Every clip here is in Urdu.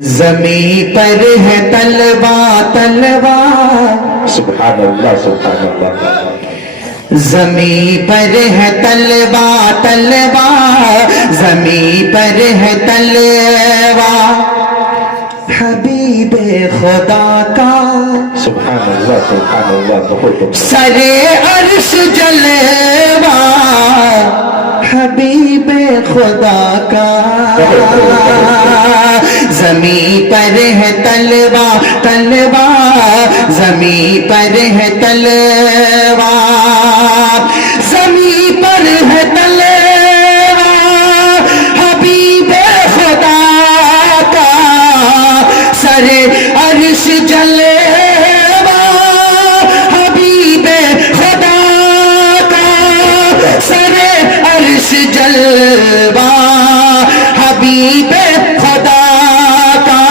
زمین پر ہے تلوار تلوار، سبحان اللہ سبحان اللہ۔ زمین پر ہے تلوار تلوار، زمین پر ہے تلوار، حبیب خدا کا سبحان اللہ بہت سر عرش جلوہ، حبیب خدا کا زمین پر ہے تلوار تلوار، زمین پر ہے تلوار، زمین پر ہے تلوار، حبیب خدا کا سر عرش جلوہ، حبیب خدا کا سر عرش جلوہ، حبیب خدا کا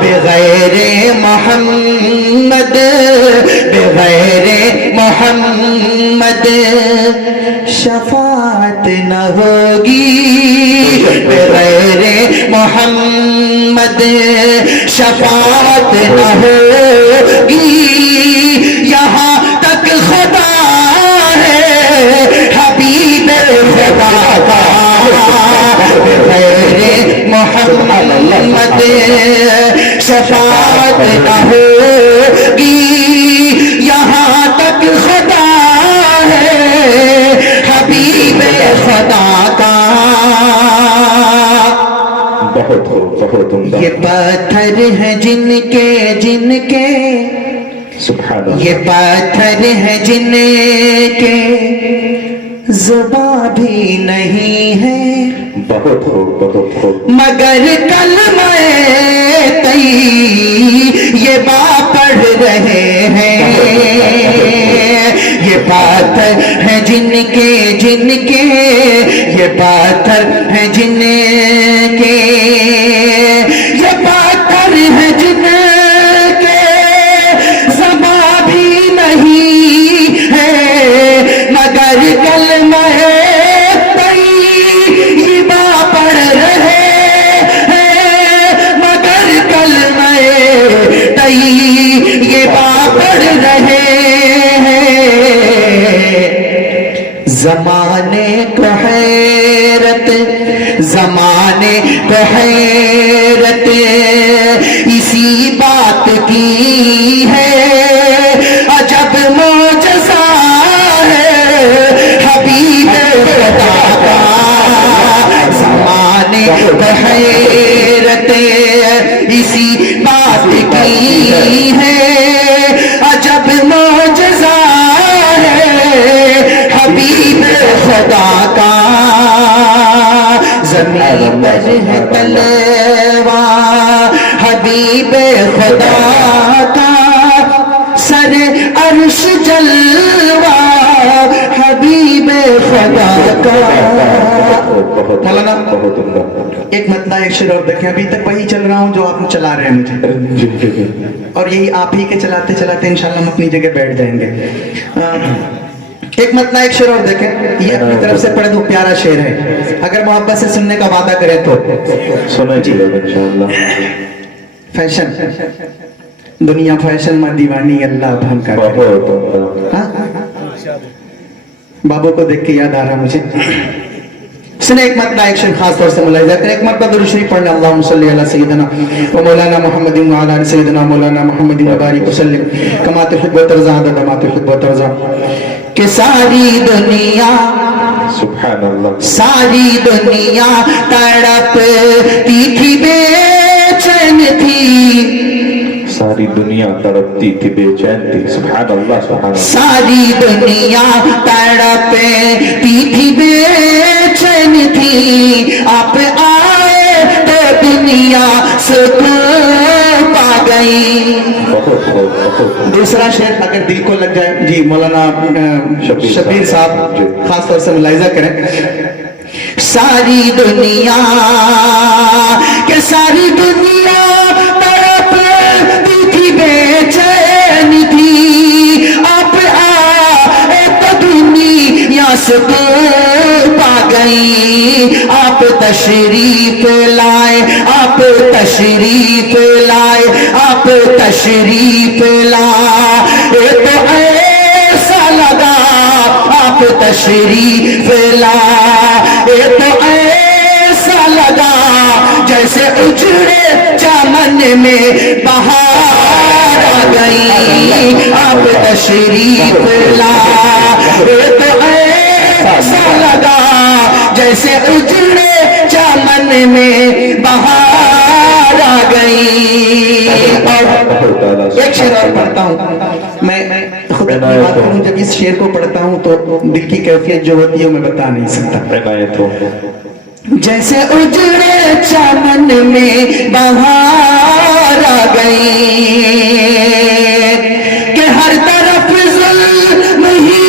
بغیر محمد بغیر محمد شفاعت نہ ہوگی، بغیر محمد شفاعت نہ ہوگی، یہاں تک خدا ہے حبیب خدا کا بغیر محمد شفاعت نہ ہوگی، یہاں تک خدا ہے حبیب خدا کا۔ بہت عمدہ۔ یہ پتھر ہیں جن کے سبحان اللہ۔ یہ پتھر ہیں جن کے زباں بھی نہیں ہے، بہت مگر کلمہ طیبہ پڑھ رہے ہیں۔ یہ پاتھر ہیں جن کے یہ پاتھر ہیں جن کے، یہ پاتھر ہیں جن کے زباں بھی نہیں ہے، مگر کلمہ طیبہ پڑھ رہے ہیں، مگر کلمہ طیبہ پڑھ رہے ہیں۔ زمانے کو حیرت زمانے کو حیرت اسی بات کی ہے، عجب معجزہ ہے حبیب خدا کا، زمانے کو حیرت اسی بات کی ہے، عجب معجزہ ہے حبیب خدا کا، زمین پر ہے تلوار حبیب خدا کا، سر عرش جلوہ حبیب خدا کا۔ مولانا ایک مطلع ایک شعر اور دیکھیں، ابھی تک وہی چل رہا ہوں جو آپ چلا رہے ہیں مجھے، اور یہی آپ ہی کے چلاتے چلاتے انشاءاللہ ہم اپنی جگہ بیٹھ جائیں گے۔ ایک مطلع ایک شعر اور دیکھیں، یہ اپنی طرف سے پڑھے تو پیارا شعر ہے، اگر محبت سے سننے کا وعدہ کرے تو سنیں جی انشاءاللہ۔ فیشن دنیا فیشن میں دیوانی اللہ بھن کا کرے۔ بہت عمدہ۔ بابو کو دیکھ کے یاد آ رہا مجھے۔ سنیں ایک مرتبہ ایک شعر خاص طور سے ملاحظہ کریں، ایک مرتبہ درود شریف پڑھنا، اللہم صلی علی سیدنا و مولانا محمد و علی آل سیدنا مولانا محمد و بارک وسلم کما تحب و ترضى عدد ما تحب و ترضى۔ کہ ساری دنیا سبحان اللہ۔ ساری دنیا تڑپتی تھی، بے چین تھی، ساری دنیا تڑپتی تھی، بے چین تھی، سبحان اللہ سبحان اللہ۔ ساری دنیا تڑپتی تھی، بے چین تھی، آپ آئے تو دنیا سکون پا گئی۔ بہت دوسرا شعر اگر دل کو لگ جائے، جی مولانا شبیر صاحب خاص طور سے ملاحظہ کریں، ساری دنیا کہ ساری دنیا تڑپتی تھی، بے چین تھی، آپ آئے تو دنیا سکون پا گئی، آپ تشریف لائے آپ تشریف لائے آپ تشریف لائے تو ایسا لگا آپ تشریف لائے تو ایسا لگا جیسے اجڑے چمن میں بہار آ گئی آپ تشریف لائے تو ایسا لگا جیسے اجڑے چمن میں بہار آ گئی. اور ایک شعر اور پڑھتا ہوں میں خود اپنی بات کروں جب اس شعر کو پڑھتا ہوں تو دل کی کیفیت جو ہوتی ہے میں بتا نہیں سکتا. جیسے اجڑے چمن میں بہار آ گئی کہ ہر طرف ظلم ہی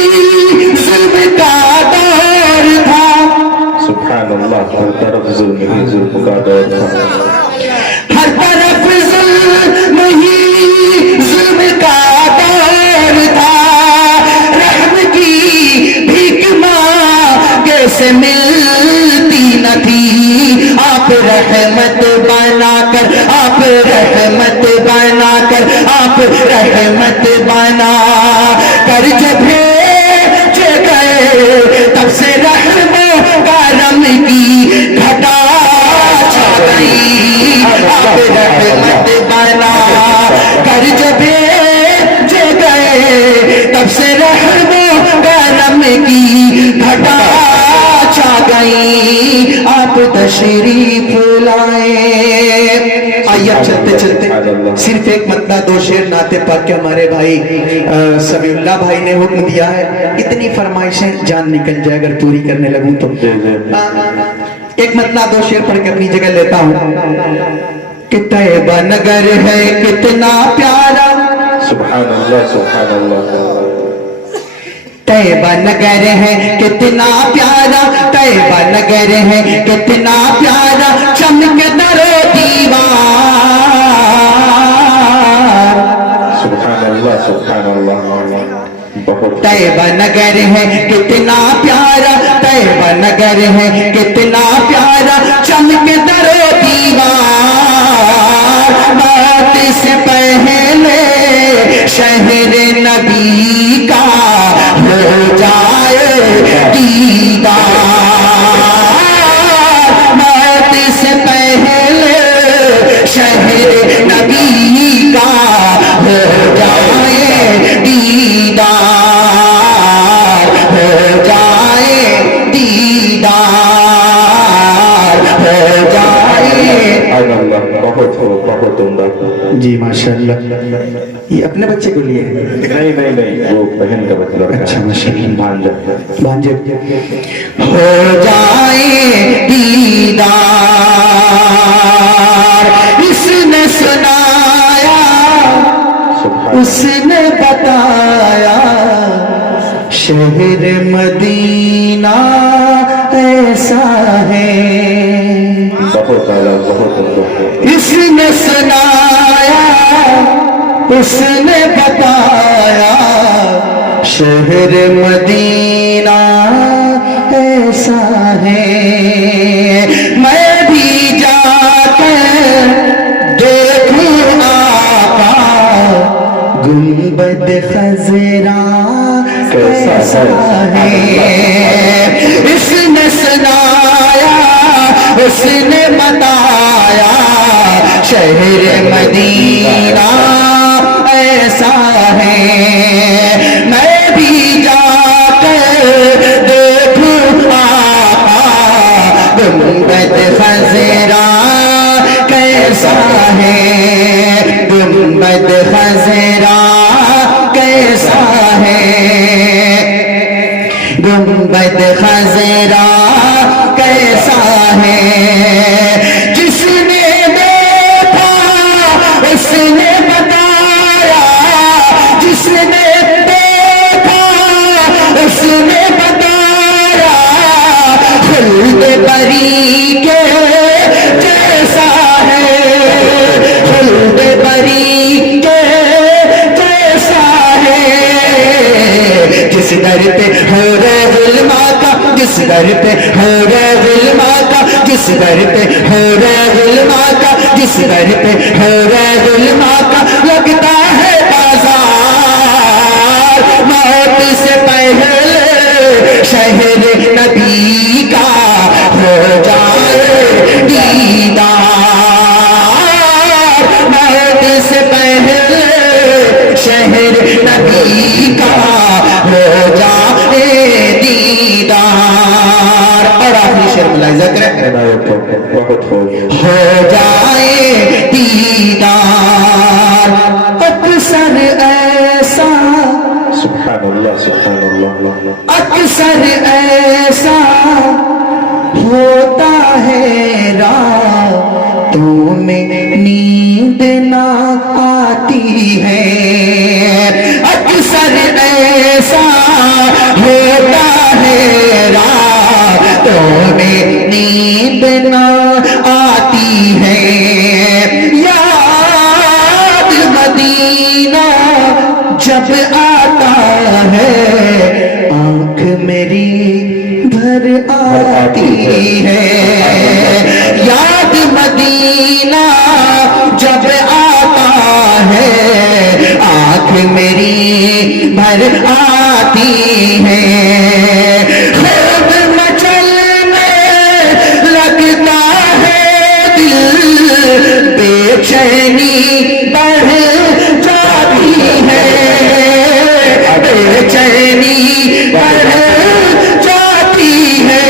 ظلم کا دور تھا. سبحان اللہ. ہر طرف ظلم ہی ظلم کا دور تھا. ہر طرف ظلم ہی ظلم کا دور تھا. رحم کی بھیک مانگے سے ملتی نہ تھی. آپ رحمت بنا کر آپ رحمت بنا کر آپ رحمت بنا کر جب بھیجے گئے تب سے رحم کرم کی گھٹا چھا گئی. آپ رحمت بنا کر جب بھیجے گئے تب سے رحم کرم کی گھٹا چھا گئی. آپ تشریف لائے. آئیے اب چلتے چلتے صرف ایک مطلع دو شعر نعت پاک کے ہمارے بھائی سمیع اللہ بھائی نے حکم دیا ہے. اتنی فرمائشیں جان نکل جائے اگر پوری کرنے لگوں تو. ایک مطلع دو شعر پڑھ کے اپنی جگہ لیتا ہوں کہ طیبہ نگر ہے کتنا پیارا. سبحان اللہ. سبحان اللہ. طیبہ نگر ہے کتنا پیارا. طیبہ نگر ہے کتنا پیارا. چمک در و دیوار. سبحان اللہ. سبحان اللہ. طیبہ نگر ہے کتنا پیارا. طیبہ نگر ہے کتنا پیارا. چمک در و دیوار. بات سے پہلے شہر نبی کا ہو جائے دیدار. موت سے پہلے شہر نبی کا ہو جائے دیدار. ہو جائے دیدار. ہو جائے. بہت بہت عمدہ. جی ماشاءاللہ. یہ اپنے بچے کو لیے نہیں وہ بہن کا بچہ. اچھا ماشاءاللہ. بھانجا. ہو جائے دیدار. اس نے سنایا اس نے بتایا شہر مدینہ ایسا ہے. بہت اعلیٰ. بہت عمدہ. اس نے سنایا اس نے بتایا شہر مدینہ ایسا ہے. میں بھی جا کر دیکھوں آقا گنبد خضرا کیسا ہے. اس نے سنایا اس نے بتایا شہر مدینہ ایسا ہے. میں بھی جا کر دیکھوں آقا گنبد خضرا کیسا ہے. گنبد خضرا کیسا ہے. گنبد خضرا کیسا ہے. جس نے دیکھا اس نے بتایا. جس نے دیکھا اس نے بتایا خلد بری کے جیسا ہے. خلد بری کے جیسا ہے. جس در پہ ہو رہے ظلمہ کا جس در پہ ہو رہے ظلمہ کا جس در پہ ہو رہے علماء کا، جس در پہ ہو رہے علماء کا لگتا ہے بازار، موت سے پہلے شہر نبی کا ہو جائے دیدار، موت سے پہلے شہر نبی کا ہو جائے دیدار۔ اور آخری شعر ملاحظہ کریں، بہت ہو ہو جائے دیدار۔ اکثر ایسا، سبحان اللہ سبحان اللہ۔ اکثر ایسا ہوتا ہے راتوں میں نیند نہ آتی ہے، اکثر ایسا ہوتا ہے راتوں میں نیند نہ آتی ہے، یاد مدینہ جب آتا ہے آنکھ میری بھر آتی ہے، یاد مدینہ جب آتا ہے آنکھ میری بھر آتی ہے، خوب مچلنے لگتا ہے دل، بے چینی بڑھ جاتی ہے، بے چینی بڑھ جاتی ہے،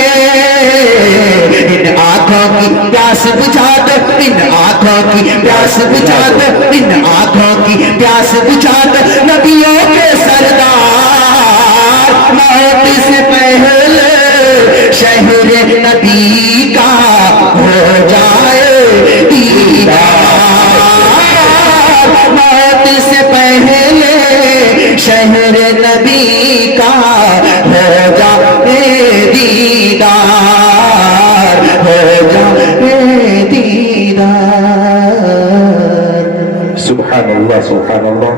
ان آنکھوں کی پیاس بجھا دو، ان آنکھوں کی پیاس بجھا دو، ان آنکھوں کی پیاس بجھا دو نبیوں کے سردار، موت سے پہلے شہر نبی کا ہو جائے دیدار، موت سے پہلے شہر نبی کا ہو جائے دیدار، ہو جائے دیدار۔ سبحان اللہ سبحان اللہ۔